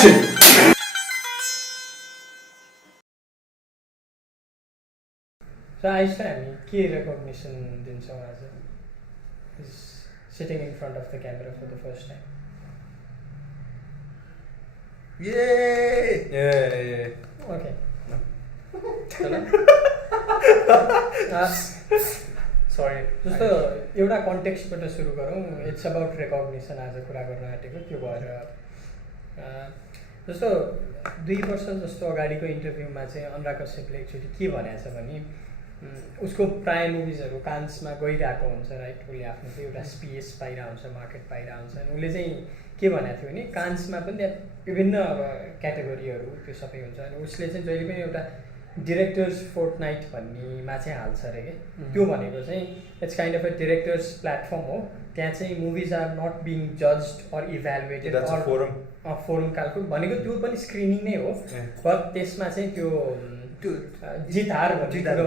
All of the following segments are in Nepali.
Action! So Ayush, हामी के recognition दिन्छौँ आज? He's sitting in front of the camera for the first time. Yay! Yeah. Okay. Sorry. जस्तो एउटा कन्टेक्स्टबाट सुरु गरौँ. इट्स अबाउट रेकग्निसन आज कुरा गर्न आँटेको. त्यो भएर जस्तो 2 वर्ष जस्तो अगाडिको इन्टरभ्यूमा चाहिँ अनुराग कश्यपले एकचोटि के भनेको छ भने उसको प्राय मुभिजहरू कान्समा गइरहेको हुन्छ राइट. उसले आफ्नो चाहिँ एउटा स्पेस पाइरहेको हुन्छ, मार्केट पाइरहेको हुन्छ. अनि उसले चाहिँ के भनेको थियो भने कान्समा पनि त्यहाँ विभिन्न अब क्याटेगोरीहरू त्यो सबै हुन्छ. अनि उसले चाहिँ जहिले पनि एउटा डिरेक्टर्स फोर्टनाइट भन्नेमा चाहिँ हाल्छ अरे कि. त्यो भनेको चाहिँ it's kind of a director's platform हो. त्यहाँ चाहिँ movies are not being judged or evaluated or forum खालको भनेको त्यो पनि स्क्रिनिङ नै हो. बट त्यसमा चाहिँ त्यो जित हार भन्ने कुरो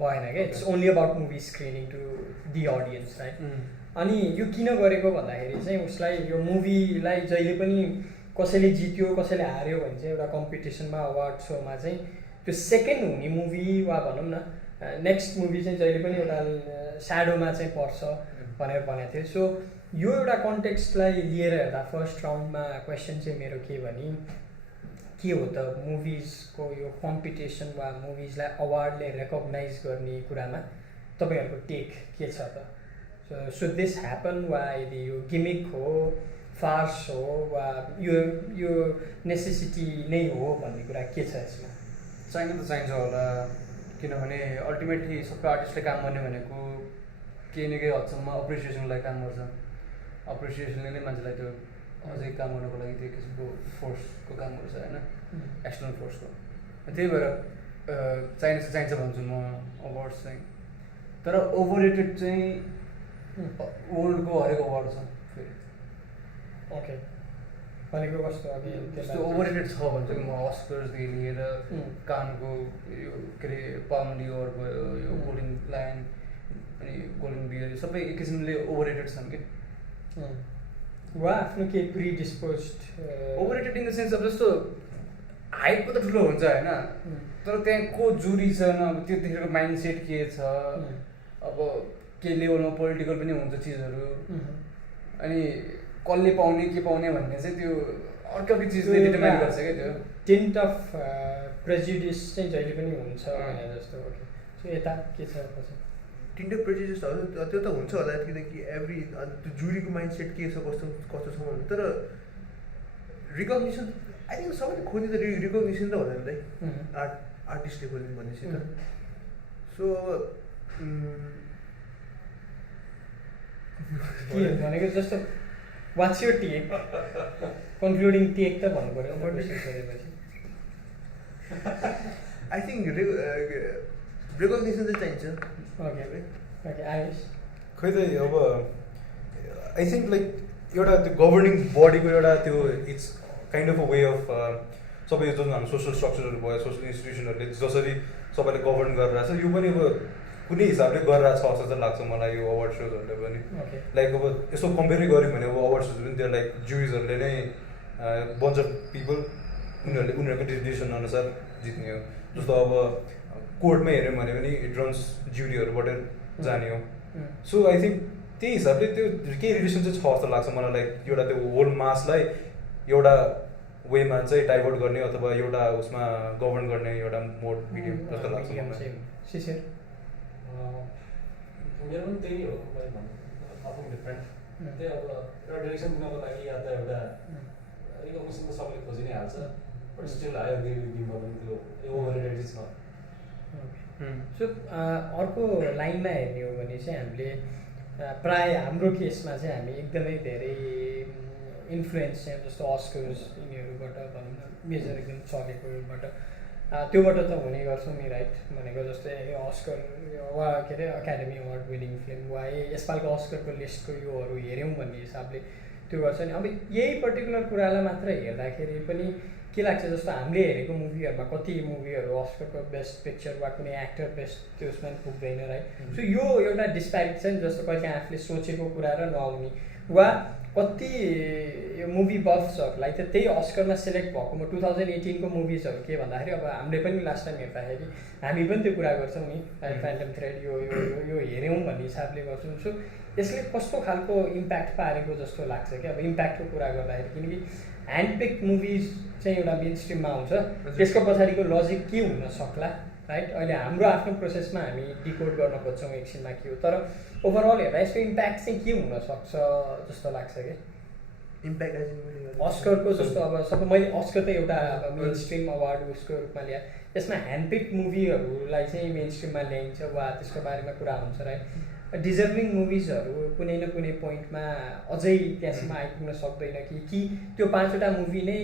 भएन क्या. It's only about movie screening to the audience right. अनि यो किन गरेको भन्दाखेरि चाहिँ उसलाई यो मुभीलाई जहिले पनि कसैले जित्यो कसैले हार्यो भने चाहिँ एउटा कम्पिटिसनमा अवार्ड सोमा चाहिँ त्यो सेकेन्ड हुने मुभी वा भनौँ न नेक्स्ट मुभी चाहिँ जहिले पनि एउटा स्याडोमा चाहिँ पर्छ भनेर भनेको थियो. सो यो एउटा कन्टेक्स्टलाई लिएर हेर्दा फर्स्ट राउन्डमा क्वेसन चाहिँ मेरो के भने के हो त मुभिजको यो कम्पिटिसन वा मुभिजलाई अवार्डले रेकग्नाइज गर्ने कुरामा तपाईँहरूको टेक के छ त? सो सुड दिस ह्यापन वा यदि यो गिमिक हो, फार्स हो वा यो नेसेसिटी नै हो भन्ने कुरा के छ यसमा? चाहिन त चाहिन्छ होला. किनभने अल्टिमेटली सबै आर्टिस्टले काम गर्ने भनेको केही न केही हदसम्म अप्रिसिएसनलाई काम गर्छ. अप्रिसिएसनले नै मान्छेलाई त्यो अझै काम गर्नको लागि त्यो किसिमको फोर्सको काम गर्छ होइन, एक्सटर्नल फोर्सको. त्यही भएर चाहिन्छ भन्छु म अवार्ड्स चाहिँ. तर ओभररेटेड चाहिँ वर्ल्डको हरेक अवार्ड छ फेरि. ओके भनेको कस्तो अघि त्यस्तो ओभररेटेड छ भन्छ कि म अस्कर्सदेखि लिएर कानको यो के अरे पाल्म डिओर भयो, यो गोल्डन लायन अनि गोल्डन बियर सबै एक किसिमले ओभररेटेड छन् कि. वा आफ्नो के प्रिडिस्पोज्ड ओभररेटेड इन द सेन्स अब जस्तो हाइपको त ठुलो हुन्छ होइन, तर त्यहाँ को जुरी छन्, अब त्यतिखेरको माइन्ड सेट के छ, अब के लेभलमा पोलिटिकल पनि हुन्छ चिजहरू, अनि कसले पाउने के पाउने भन्ने चाहिँ त्यो अर्को चिजले डिटर्माइन गर्छ क्या. त्यो टिन्ट अफ प्रेजुडिस चाहिँ जहिले पनि हुन्छ भने जस्तो. ओके सो यता के छ पछि टिन्ट अफ प्रेजुडिसहरू त्यो त हुन्छ होला किनकि एभ्री त्यो जुरीको माइन्ड सेट के छ कस्तो छ भन्नु. तर रिकग्निसन आई थिङ्क सबैले खोज्ने त रिकग्निसन त होला नि त आर्टिस्टले खोज्ने भनेपछि त. सो के भनेको जस्तो वाट्स यो टेक कन्क्लुडिङ टेक त भन्नु पऱ्यो गरेपछि. आई थिङ्क रिकग्निसन चाहिँ चाहिन्छ. ओके आयुष खै त अब आई थिङ्क लाइक एउटा त्यो गभर्निङ बडीको एउटा त्यो it's kind of a way of सबै जुन हाम्रो सोसल स्ट्रक्चरहरू भयो, सोसल इन्स्टिट्युसनहरूले जसरी सबैलाई गभर्न गरिरहेछ यो पनि अब कुनै हिसाबले गरिरहेको छ जस्तो चाहिँ लाग्छ मलाई यो अवार्ड सोजहरूले पनि. लाइक अब यसो कम्पेयरै गऱ्यौँ भने अब अवार्ड सोज पनि त्यो लाइक जुरिजहरूले नै बन्च अफ पिपल उनीहरूको डिसिसन अनुसार जित्ने हो. जस्तो अब कोर्टमै हेऱ्यौँ भने पनि इट रन्स जुरीहरूबाट जाने हो. सो आई थिङ्क त्यही हिसाबले त्यो केही रिलेसन चाहिँ छ जस्तो लाग्छ मलाई. लाइक एउटा त्यो होल मासलाई एउटा वेमा चाहिँ डाइभर्ट गर्ने अथवा एउटा उसमा गभर्न गर्ने एउटा मोड मिडियम जस्तो लाग्छ मलाई. शिशिर मेरो पनि त्यही हो. अफन डिफ्रेन्ट त्यही अब एउटा डिरेक्सन दिनको लागि या त एउटा रिकग्निसन त सबैले खोजि नै हाल्छ, बट स्टिल आयो बिम्बा पनि त्यो ओभररेटेड छ. सो अर्को लाइनमा हेर्ने हो भने चाहिँ हामीले प्राय हाम्रो केसमा चाहिँ हामी एकदमै धेरै इन्फ्लुएन्स चाहिँ जस्तो अस्कर्स यिनीहरूबाट भनौँ न मेजर एकदम चलेकोबाट त्योबाट त हुने गर्छौँ नि राइट. भनेको जस्तै अस्कर वा के अरे एकाडेमी अवार्ड विनिङ फिल्म वा यसपालिको अस्करको लिस्टको योहरू हेऱ्यौँ भन्ने हिसाबले त्यो गर्छ नि. अब यही पर्टिकुलर कुरालाई मात्र हेर्दाखेरि पनि के लाग्छ जस्तो हामीले हेरेको मुभीहरूमा कति मुभीहरू अस्करको बेस्ट पिक्चर वा कुनै एक्टर बेस्ट त्यसमा पुग्दैन राइट. सो यो एउटा डिस्प्यारिटी छ नि जस्तो कहिले आफूले सोचेको कुरा र नआउने वा कति यो मुभी बफ्सहरूलाई त त्यही अस्करमा सेलेक्ट भएको म 2018 को मुभिजहरू के भन्दाखेरि अब हामीले पनि लास्ट टाइम हेर्दाखेरि हामी पनि त्यो कुरा गर्छौँ नि फ्यान्टम थ्रेड यो हेऱ्यौँ भन्ने हिसाबले गर्छौँ। सो यसले कस्तो खालको इम्प्याक्ट पारेको जस्तो लाग्छ कि अब इम्प्याक्टको कुरा गर्दाखेरि, किनकि ह्यान्डपिक मुभिज चाहिँ एउटा मेन स्ट्रिममा आउँछ, त्यसको पछाडिको लजिक के हुन सक्ला, राइट? अहिले हाम्रो आफ्नो प्रोसेसमा हामी डिकोड गर्न खोज्छौँ एकछिनमा के हो, तर ओभरअल हेर्दा यसको इम्प्याक्ट चाहिँ के हुनसक्छ जस्तो लाग्छ कि इम्प्याक्ट अस्करको जस्तो अब सबै मैले अस्कर त एउटा मेन स्ट्रिम अवार्ड उसको रूपमा ल्याए, यसमा ह्यान्डपिक मुभीहरूलाई चाहिँ मेन स्ट्रिममा ल्याइन्छ वा त्यसको बारेमा कुरा हुन्छ, राइट? डिजर्भिङ मुभिजहरू कुनै न कुनै पोइन्टमा अझै त्यहाँसम्म आइपुग्न सक्दैन कि त्यो 5वटा मुभी नै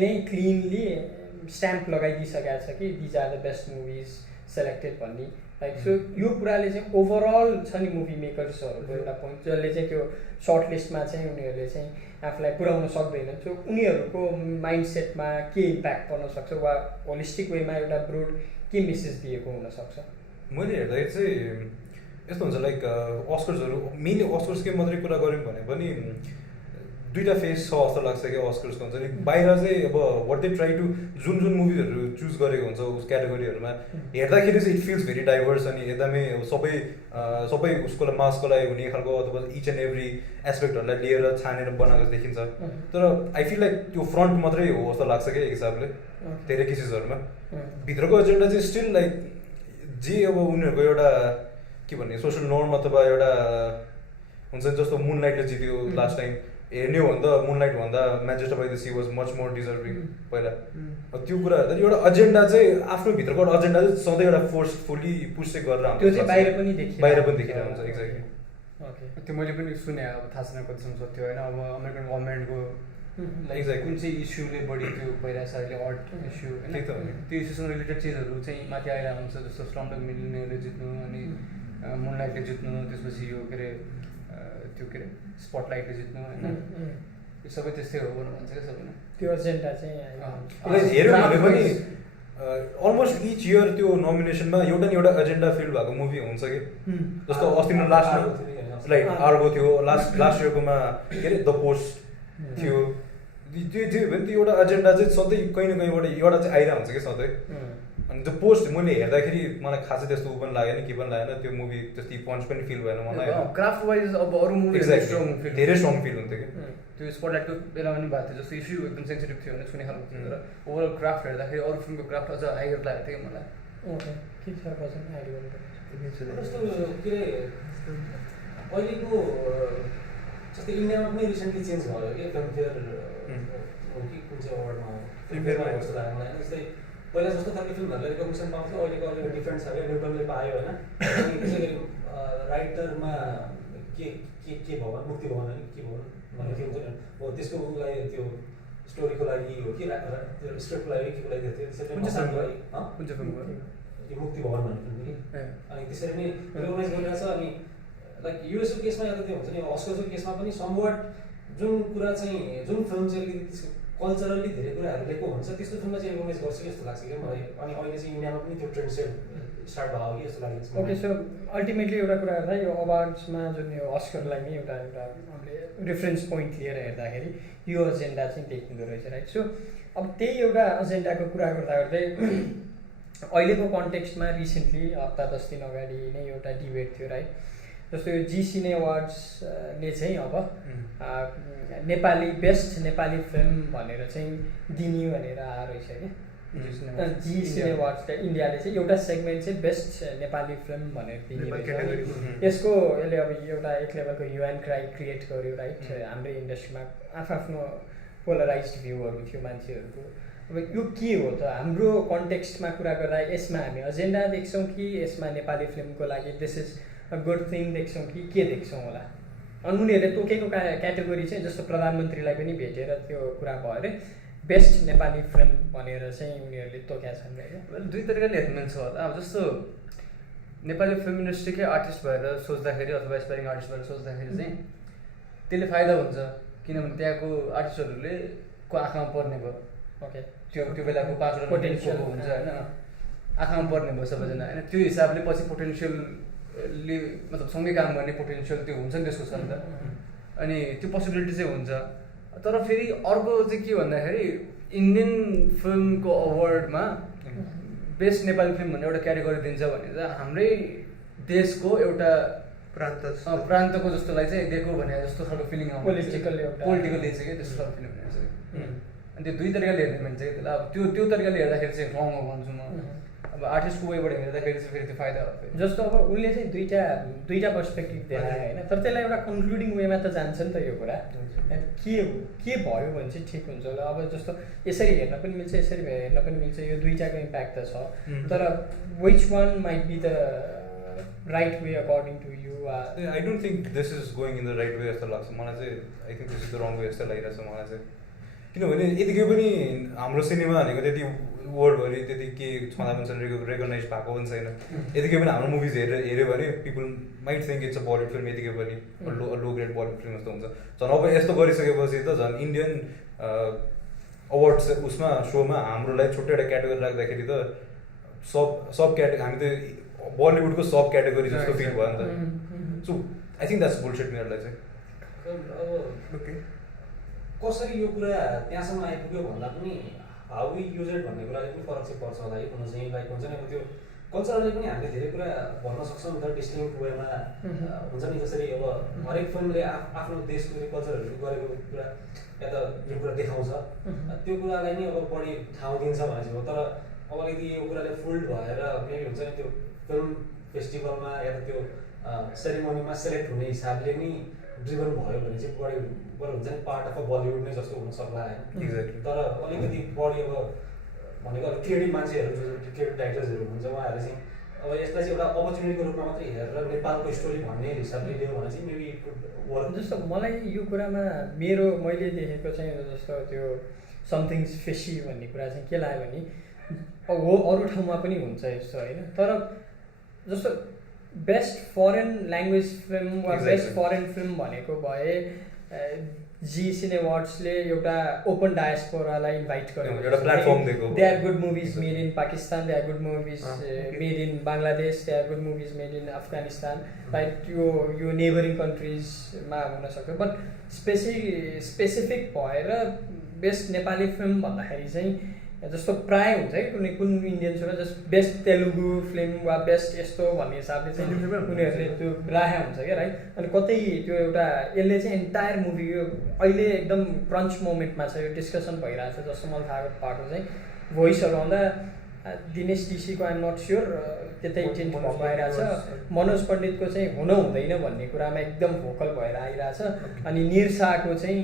ले क्लिनली स्ट्याम्प लगाइदिइसकेको छ कि these are the best movies selected भन्ने, राइट? सो यो कुराले चाहिँ ओभरअल छ नि मुभी मेकर्सहरूको एउटा पोइन्ट जसले चाहिँ त्यो सर्ट लिस्टमा चाहिँ उनीहरूले चाहिँ आफूलाई पुर्याउन सक्दैन। सो उनीहरूको माइन्डसेटमा के इम्प्याक्ट पर्न सक्छ वा होलिस्टिक वेमा एउटा ब्रोड के मेसेज दिएको हुनसक्छ? मैले हेर्दाखेरि चाहिँ यस्तो हुन्छ लाइक अस्कर्सहरू मेनली अस्कर्सकै मात्रै कुरा गऱ्यौँ भने पनि दुईवटा फेस छ जस्तो लाग्छ कि अस्कर्सको हुन्छ नि। बाहिर चाहिँ अब वाट दे ट्राई टु जुन मुभीहरू चुज गरेको हुन्छ उस क्याटेगोरीहरूमा हेर्दाखेरि चाहिँ इट फिल्स भेरी डाइभर्स अनि एकदमै सबै उसको मासको लागि हुने खालको अथवा इच एन्ड एभ्री एस्पेक्टहरूलाई लिएर छानेर बनाएको देखिन्छ। तर आई फिल लाइक त्यो फ्रन्ट मात्रै हो जस्तो लाग्छ क्या एक हिसाबले धेरै केसेसहरूमा। भित्रको एजेन्डा चाहिँ स्टिल लाइक जे अब उनीहरूको एउटा के भन्ने सोसल नर्म अथवा एउटा हुन्छ जस्तो मुनलाइटले जित्यो लास्ट टाइम, हेर्ने हो भने त मुनलाइट भन्दा Manchester by the Sea was much more deserving पहिला। त्यो कुरा हेर्दा एउटा एजेन्डा चाहिँ आफ्नो भित्रको एउटा एजेन्डा चाहिँ सधैँ एउटा फोर्सफुल्ली पुस चाहिँ गरेर आउँछ, त्यो चाहिँ बाहिर पनि देखिरहेको हुन्छ। एक्ज्याक्टली त्यो मैले पनि सुने, अब थाहा छैन कतिसम्म सत्य होइन। अब अमेरिकन गभर्मेन्टको लाइक कुन चाहिँ इस्युले बढी त्यो भइरहेको छ अहिले, अर्ट इस्यु होइन, त्यो इस्युसँग रिलेटेड चिजहरू चाहिँ माथि आइरहेको हुन्छ, जस्तो स्लमडग मिलियनेयरले जित्नु अनि मुनलाइटले जित्नु, त्यसपछि यो के अरे त्यो के अरे स्पटलाइटले जित्नु होइन, यो सबै त्यस्तै हो भन्छ क्या सबैले। त्यो एजेन्डा चाहिँ हेऱ्यो भने पनि अलमोस्ट इच इयर त्यो नोमिनेसनमा एउटा न एउटा एजेन्डा फिल भएको मुभी हुन्छ कि। जस्तो अस्ति नै लास्टमा लाइक आर्गो थियो, लास्ट इयरकोमा के अरे द पोस्ट थियो, त्यो भने त्यो एउटा एजेन्डा चाहिँ सधैँ कहीँ न कहीँबाट एउटा चाहिँ आइरहेको हुन्छ कि सधैँ। अनि त्यो पोस्ट मैले हेर्दाखेरि मलाई खासै त्यस्तो ऊ पनि लागेन के पनि लागेन, त्यो मुभी त्यस्तै पन्च पनि फिल भएन मलाई। क्राफ्ट वाइज अब अरू मुभी धेरै स्ट्रङ फिल हुन्थ्यो कि त्यो स्पटलाइटको बेला पनि भएको थियो, जस्तो इस्यु एकदम सेन्सिटिभ थियो भने छुने खालको थियो, तर ओभरअल क्राफ्ट हेर्दाखेरि अरू फिल्मको क्राफ्ट अझ हाइयर लागेको थियो कि मलाई। जस्तो के अरे अहिलेको जस्तै इन्डियामा पनि रिसेन्टली चेन्ज भयो कि फिल्मफेयर हो कि कुन चाहिँ अवार्डमा फिल्मफेयरमा जस्तो लाग्यो मलाई। जस्तै पहिला जस्तो खालको फिल्महरूले रिकग्निसन पाउँथ्यो, अहिलेको अलिकति डिफ्रेन्ट छ क्या, न्युट्रलले पायो होइन। अनि त्यसै गरी राइटरमा के भगवान मुक्ति भगवान होइन के भगवान भन्ने फिल्म थियो हो, त्यसको उसलाई त्यो स्टोरीको लागि हो कि त्यो स्क्रिप्टको लागि के को लागि थियो, त्यसरी नै मुक्ति भगवान भन्ने फिल्म थियो कि। अनि त्यसरी नै रिकगनाइज गरिरहेको छ। अनि लाइक युएसको केसमा या त त्यो हुन्छ नि, अस्करको केसमा पनि समवाट जुन कुरा चाहिँ जुन फिल्म चाहिँ अलिकति कल्चरली धेरै कुराहरू लिएको हुन्छ त्यस्तो फिल्ममा चाहिँ रिकगनाइज गर्छ जस्तो लाग्छ क्या मलाई। अनि अहिले चाहिँ इन्डियामा पनि त्यो ट्रेन्ड सेट स्टार्ट भयो कि जस्तो लाग्छ। ओके, सो अल्टिमेटली एउटा कुरा गर्दा यो अवार्ड्समा जुन यो अस्करलाई नै एउटा हामीले रेफरेन्स पोइन्ट लिएर हेर्दाखेरि यो एजेन्डा चाहिँ देखिँदो रहेछ, राइट? सो अब त्यही एउटा एजेन्डाको कुरा गर्दा गर्दै अहिलेको कन्टेक्स्टमा रिसेन्टली हप्ता 10 दिन अगाडि नै एउटा डिबेट थियो, राइट? जस्तो यो जी सिने अवार्ड्सले चाहिँ अब नेपाली बेस्ट नेपाली फिल्म भनेर चाहिँ दिने भनेर आएर रहेछ कि जी सिने अवार्ड्स इन्डियाले चाहिँ एउटा सेगमेन्ट चाहिँ बेस्ट नेपाली फिल्म भनेर दिने रहेछ। यसको यसले अब एउटा एक लेभलको ह्यु क्राई क्रिएट गर्यो, राइट? हाम्रो इन्डस्ट्रीमा आफ्नो पोलराइज्ड भ्यूहरू थियो मान्छेहरूको। अब यो के हो त हाम्रो कन्टेक्स्टमा कुरा गर्दा यसमा हामी एजेन्डा देख्छौँ कि यसमा नेपाली फिल्मको लागि this is a good thing देख्छौँ कि के देख्छौँ होला? अनि उनीहरूले तोकेको क्याटेगोरी चाहिँ जस्तो प्रधानमन्त्रीलाई पनि भेटेर त्यो कुरा भयो अरे बेस्ट नेपाली फिल्म भनेर चाहिँ उनीहरूले तोकेका छन् होइन। दुई तरिकाले हेर्नु मिल्छ होला। अब जस्तो नेपाली फिल्म इन्डस्ट्रीकै आर्टिस्ट भएर सोच्दाखेरि अथवा एस्पाइरिङ आर्टिस्ट भएर सोच्दाखेरि चाहिँ त्यसले फाइदा हुन्छ, किनभने त्यहाँको आर्टिस्टहरूले को आँखामा पर्ने भयो। ओके, त्यो बेलाको 5वटा पोटेन्सियल हुन्छ होइन, आँखामा पर्ने भयो सबैजना होइन। त्यो हिसाबले पछि पोटेन्सियलले मतलब सँगै काम गर्ने पोटेन्सियल त्यो हुन्छ नि त्यसको छ नि त। अनि त्यो पोसिबिलिटी चाहिँ हुन्छ। तर फेरि अर्को चाहिँ के भन्दाखेरि इन्डियन फिल्मको अवार्डमा बेस्ट नेपाली फिल्म भन्ने एउटा क्याटेगोरी दिन्छ भने चाहिँ हाम्रै देशको एउटा प्रान्तको जस्तोलाई चाहिँ दिएको भने जस्तो खालको फिलिङ आउँछ। पोलिटिकली चाहिँ क्या त्यस्तो खालको फिलिङ हुन्छ। अनि त्यो दुई तरिकाले हेर्ने भने चाहिँ त्यसलाई अब त्यो तरिकाले हेर्दाखेरि चाहिँ रङ हो भन्छु म। अब आर्टिस्टको वेबाट हेर्दाखेरि चाहिँ फेरि त्यो फाइदा हो। जस्तो अब उसले चाहिँ दुईवटा पर्सपेक्टिभ देखायो होइन, तर त्यसलाई एउटा कन्क्लुडिङ वेमा त जान्छ नि त यो कुरा। के भयो भने चाहिँ ठिक हुन्छ होला। अब जस्तो यसरी हेर्न पनि मिल्छ, यसरी हेर्न पनि मिल्छ, यो दुईवटाको इम्प्याक्ट त छ। तर which one might be the right way according to you? I don't think this is going in the right way जस्तो लाग्छ मलाई चाहिँ। I think this is the wrong way जस्तो लागिरहेको छ मलाई चाहिँ। किनभने यतिकै पनि हाम्रो सिनेमा भनेको त्यति वर्ल्डभरि त्यति के छँदा पनि छैन, रेकगनाइज भएको पनि छैन। यतिकै पनि हाम्रो मुभिज हेऱ्यो भने people might think it's a Bollywood film, यतिकै पनि लो ग्रेड बलिउड फिल्म जस्तो हुन्छ। झन् अब यस्तो गरिसकेपछि त झन् इन्डियन अवार्ड्स उसमा सोमा हाम्रोलाई छुट्टै एउटा क्याटेगोरी राख्दाखेरि त सब क्याटेगोरी हामी त बलिउडको सब क्याटेगोरी जस्तो फिल भयो नि त। So I think that's bullshit मेरोलाई चाहिँ। ओके, कसरी यो कुरा त्यहाँसम्म आइपुग्यो भन्दा पनि हाउ वी युज इट भन्ने कुराले पनि फरक चाहिँ पर्छ होला है। हुन चाहिँ लाइक हुन्छ नि अब त्यो कल्चरले पनि हामीले धेरै कुरा भन्न सक्छौँ नि त डिस्टिङ्क्ट वेमा हुन्छ नि। जसरी अब हरेक फिल्मले आफ्नो देशको कल्चरहरू गरेको कुरा या त यो कुरा देखाउँछ, त्यो कुरालाई नै अब बढी ठाउँ दिन्छ भने चाहिँ हो। तर अब यदि यो कुराले फुल्ड भएर मेबी हुन्छ नि त्यो फिल्म फेस्टिभलमा या त त्यो सेरिमोनीमा सेलेक्ट हुने हिसाबले नै ड्रिभन भयो भने चाहिँ बढी हुन्छ नि पार्ट अफ अ बलिउड नै जस्तो हुन सक्ला होइन। तर अलिकति बढी अब भनेको अब क्रिएटिभ मान्छेहरू जो क्रिएटिभ डाइरेक्टर्सहरू हुन्छ उहाँहरूले चाहिँ अब यसलाई चाहिँ एउटा अपर्च्युनिटीको रूपमा मात्रै हेरेर नेपालको स्टोरी भन्ने हिसाबले लियो भने चाहिँ मेबी वर्क। जस्तो मलाई यो कुरामा मैले देखेको चाहिँ जस्तो त्यो समथिङ्स फिसी भन्ने कुरा चाहिँ के लाग्यो भने हो अरू ठाउँमा पनि हुन्छ यस्तो होइन। तर जस्तो बेस्ट फरेन ल्याङ्ग्वेज फिल्म वा बेस्ट फरेन फिल्म भनेको भए जी सिने अवार्ड्सले एउटा ओपन डायस्पोरालाई इन्भाइट गर्यो, एउटा प्लेटफर्म दिएको। They are good movies made in Pakistan, they are good movies made in Bangladesh, they are good movies made in Afghanistan, like यो नेबरिङ कन्ट्रिजमा हुनसक्छ। बट स्पेसिफिक भएर बेस्ट नेपाली फिल्म भन्दाखेरि चाहिँ जस्तो प्रायः हुन्छ कि कुन इन्डियन्समा जस्ट बेस्ट तेलुगु फिल्म वा बेस्ट यस्तो भन्ने हिसाबले चाहिँ उनीहरूले त्यो राखेको हुन्छ क्या राइट। अनि कतै त्यो एउटा यसले चाहिँ एन्टायर मुभी यो अहिले एकदम क्रन्च मोमेन्टमा छ, यो डिस्कसन भइरहेको छ जस्तो मलाई थाहा भएको चाहिँ भोइसहरू आउँदा दिनेश टिसीको आइम नट स्योर त्यतै टेन्ट भएको आइरहेछ, मनोज पण्डितको चाहिँ हुँदैन भन्ने कुरामा एकदम भोकल भएर आइरहेछ, अनि निरसाको चाहिँ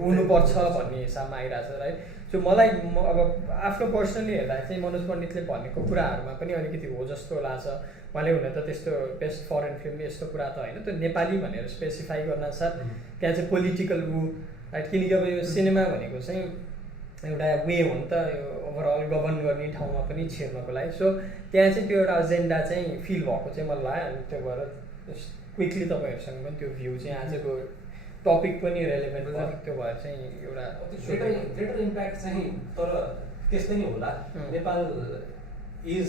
हुनुपर्छ भन्ने हिसाबमा आइरहेछ राइट। सो मलाई अब आफ्नो पर्सनली हेर्दा चाहिँ मनोज पण्डितले भनेको कुराहरूमा पनि अलिकति हो जस्तो लाग्छ। उहाँले हुन त त्यस्तो बेस्ट फरेन फिल्म यस्तो कुरा त होइन, त्यो नेपाली भनेर स्पेसिफाई गर्न साथ त्यहाँ चाहिँ पोलिटिकल राइट। किनकि अब यो सिनेमा भनेको चाहिँ एउटा वे हो नि त यो ओभरअल गभर्न गर्ने ठाउँमा पनि छिर्नको लागि। सो त्यहाँ चाहिँ त्यो एउटा एजेन्डा चाहिँ फिल भएको चाहिँ मलाई लाग्यो। अनि त्यो भएर क्विकली तपाईँहरूसँग पनि त्यो भ्यू चाहिँ आजको टपिक पनि रेलेभेन्ट भयो, त्यो भएर चाहिँ एउटा ग्रेटर इम्प्याक्ट चाहिँ तर त्यस्तै नै होला। Nepal is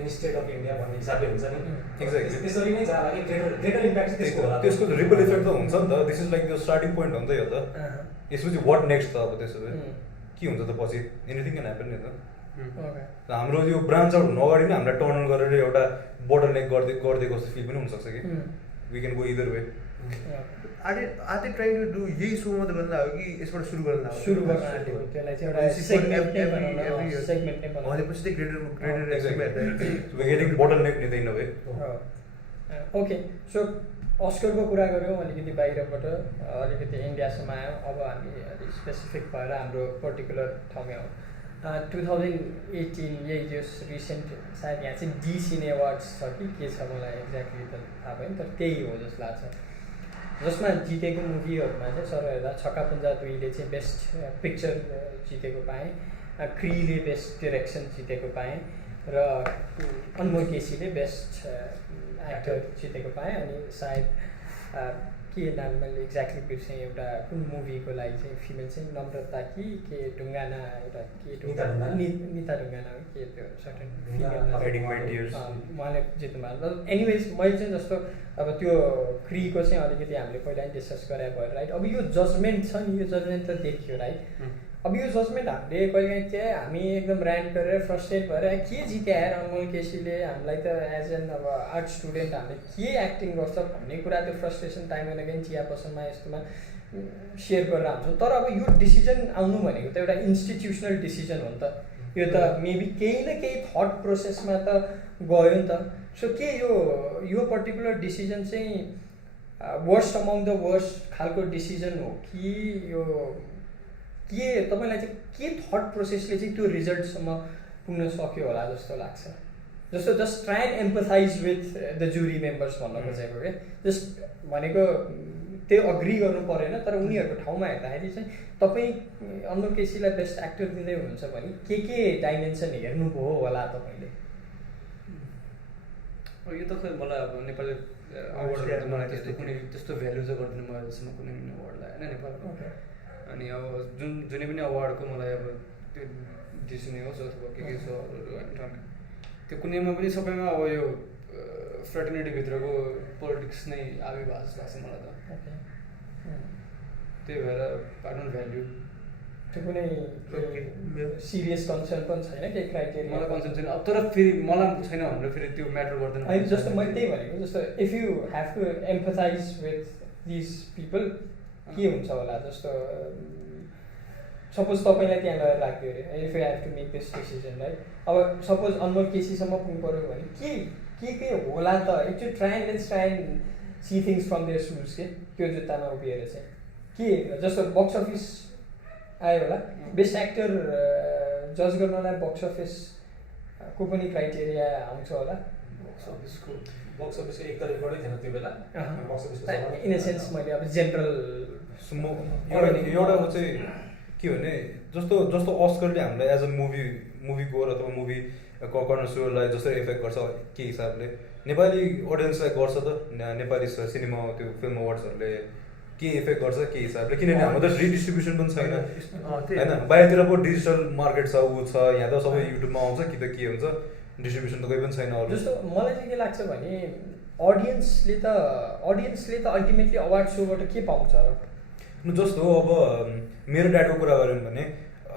an state of India भन्ने हिसाबले हुन्छ नि, एक्ज्याक्टली त्यसरी नै जाला कि ग्रेटर इम्प्याक्ट त्यसको होला। त्यसको रिपल इफेक्ट त हुन्छ नि त। दिस इज लाइक त्यो स्टार्टिङ पोइन्ट हो नि त यो त। यसपछि वाट नेक्स्ट त अब त्यसो भए के हुन्छ त पछि एनिथिङ क्यान ह्यापन नि त। हाम्रो यो ब्रान्च आउट हुनु अगाडि नै हामीलाई टर्न गरेर एउटा बोटल नेक गरिदिएको जस्तो फिल पनि हुनसक्छ कि we can go either way. Are they trying to do यही सो मात्रै गर्न लाग्यो कि यसबाट सुरु गर्न लाग्यो? सुरु गर्न आँट्यो त्यसलाई चाहिँ एउटा सेगमेन्ट नै बनाउन भनेपछि चाहिँ ग्रेटर रेस्युम हेर्दाखेरि वी गेटिङ बोटल नेक नि त in a way. Okay, so अस्करको कुरा गऱ्यौँ अलिकति बाहिरबाट, अलिकति इन्डियासम्म आयौँ। अब हामी अलिक स्पेसिफिक भएर हाम्रो पर्टिकुलर ठाउँमा आउँ। 2018 यही जस रिसेन्ट सायद यहाँ चाहिँ डी सिने अवार्ड्स छ कि के छ मलाई एक्ज्याक्टली त थाहा भएन, तर त्यही हो जस्तो लाग्छ। जसमा जितेको मुभीहरूमा चाहिँ सर हेर्दा छक्का पुञ्जा 2ले चाहिँ बेस्ट पिक्चर जितेको पाएँ, क्रीले बेस्ट डिरेक्सन जितेको पाएँ, र अनमोल केसीले बेस्ट एक्टर जितेको पाएँ, अनि सायद के नाम मैले एक्ज्याक्टली बिर्सेँ एउटा कुन मुभीको लागि चाहिँ फिमेल चाहिँ नम्रता कि के ढुङ्गाना एउटा के निता ढुङ्गाना हो के त्यो सर्टेन उहाँले जित्नु भएको एनिवेज मैले चाहिँ जस्तो अब त्यो क्रीको चाहिँ अलिकति हामीले पहिला नै डिस्कस गरे भयो राइट अब यो जजमेन्ट छ नि यो जजमेन्ट त देखियो राइट अब यो जजमेन्ट हामीले कहिलेकाहीँ चाहिँ हामी एकदम ऱ्यान्ट गरेर फ्रस्ट्रेट भएर के जित्यो यार अनमोल केसीले हामीलाई त एज एन अब आर्ट स्टुडेन्ट हामीले के एक्टिङ गर्छ भन्ने कुरा त्यो फ्रस्ट्रेसन टाइम एन्ड चिया पसलमा यस्तोमा सेयर गरेर आउँछौँ तर अब यो डिसिजन आउनु भनेको त एउटा इन्स्टिट्युसनल डिसिजन हो नि त यो त मेबी केही न केही थट प्रोसेसमा त गयो नि त सो के यो पर्टिकुलर डिसिजन चाहिँ वर्स्ट अमङ द वर्स्ट खालको डिसिजन हो कि यो के तपाईँलाई चाहिँ के थट प्रोसेसले चाहिँ त्यो रिजल्टसम्म पुग्न सक्यो होला जस्तो लाग्छ जस्तो just try and empathise with the jury members भन्न खोजेको क्या जस्ट भनेको त्यो अग्री गर्नु परेन तर उनीहरूको ठाउँमा हेर्दाखेरि चाहिँ तपाईँ अनमोल केसीलाई बेस्ट एक्टर दिँदै हुनुहुन्छ भने के डाइमेन्सन हेर्नुभयो होला तपाईँले यो त खै मलाई अब नेपाली अवार्डहरू मलाई त्यस्तो कुनै त्यस्तो भ्यालु चाहिँ गर्दैन मलाई जसमा कुनै पनि अवार्डलाई होइन नेपालको अनि अब जुनै पनि अवार्डको मलाई अब त्यो डिस्ने होस् अथवा के छ त्यो कुनैमा पनि सबैमा अब यो फ्रेटर्निटीभित्रको पोलिटिक्स नै आविर्भाव लाग्छ मलाई त त्यही भएर आई डोन्ट भ्याल्यु त्यो कुनै सिरियस कन्सर्न पनि छैन केही क्राइटेरिया मलाई कन्सर्न छैन अब तर फेरि मलाई छैन भनेर फेरि त्यो म्याटर गर्दैन होइन जस्तो मैले त्यही भनेको जस्तो if you have to empathise with these people के हुन्छ होला जस्तो सपोज तपाईँलाई त्यहाँ गएर राख्यो अरे if you have to make this decision right अब सपोज अनमोल केसीसम्म पुग्नु पऱ्यो भने के होला त एकचोटि try and see things from there shoes के त्यो जुत्तामा उभिएर चाहिँ के जस्तो बक्स अफिस आयो होला बेस्ट एक्टर जज गर्नलाई बक्स अफिसको पनि क्राइटेरिया आउँछ होला बक्स अफिसको एक तरिकाबाटै थिएन त्यो बेला बक्स अफिसको इन अ सेन्स मैले अब जेनरल एउटा चाहिँ के भने जस्तो अस्करले हामीलाई एज अ मुभी गोर अथवा मुभी कर्नरस्टोरलाई जसरी इफेक्ट गर्छ के हिसाबले नेपाली अडियन्सलाई गर्छ त नेपाली सिनेमा त्यो फिल्म अवार्ड्सहरूले के इफेक्ट गर्छ के हिसाबले किनभने हाम्रो त रिडिस्ट्रिब्युसन पनि छैन होइन बाहिरतिर पो डिजिटल मार्केट छ ऊ छ यहाँ त सबै युट्युबमा आउँछ कि त के हुन्छ डिस्ट्रिब्युसन त कोही पनि छैन अरू जस्तो मलाई चाहिँ के लाग्छ भने अडियन्सले त अल्टिमेटली अवार्ड सोबाट के पाउँछ र जस्तो अब मेरो ड्याडको कुरा गऱ्यौँ भने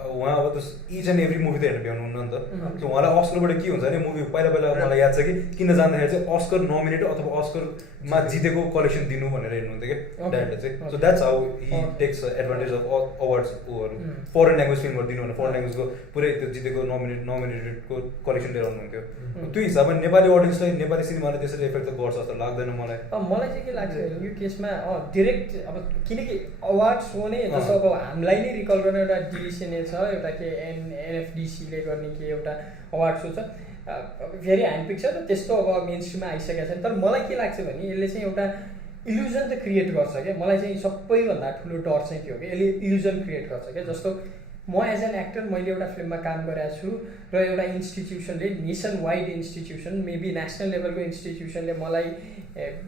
उहाँ अब त इच एन्ड एभ्री मुभी त हेर्नु भ्याउनुहुन्न नि त सो उहाँलाई अस्करबाट के हुन्छ भने मुभी पहिला मलाई याद छ कि किन जाँदाखेरि चाहिँ अस्कर नोमिनेट अथवा अस्करमा जितेको कलेक्सन दिनु भनेर हेर्नुहुन्थ्यो कि ड्याडले चाहिँ so that's how he takes advantage of awards ऊहरू फरेन ल्याङ्ग्वेज फिल्महरू दिनु भने फरेन ल्याङ्ग्वेजको पुरै त्यो जितेको नोमिनेटेडको कलेक्सन लिएर आउनुहुन्थ्यो त्यो हिसाबमा नेपाली अडियन्सलाई नेपाली सिनेमाले त्यसरी इफेक्ट त गर्छ जस्तो लाग्दैन मलाई चाहिँ के लाग्छ यो केसमा डिरेक्ट अब किनकि अवार्ड सो नै जस्तो अब हामीलाई नै रिकल गर्ने एउटा डिसिएनए छ एउटा के एनएफडिसीले गर्ने के एउटा अवार्ड सो छ भेरी ह्यान्ड पिक छ र त्यस्तो अब मेन स्ट्रिममा आइसकेको छैन तर मलाई के लाग्छ भने यसले चाहिँ एउटा इल्युजन त क्रिएट गर्छ क्या मलाई चाहिँ सबैभन्दा ठुलो डर चाहिँ त्यो हो कि यसले इल्युजन क्रिएट गर्छ क्या जस्तो म एज एन एक्टर मैले एउटा फिल्ममा काम गरेको छु र एउटा इन्स्टिट्युसनले nation wide institution maybe national लेभलको इन्स्टिट्युसनले मलाई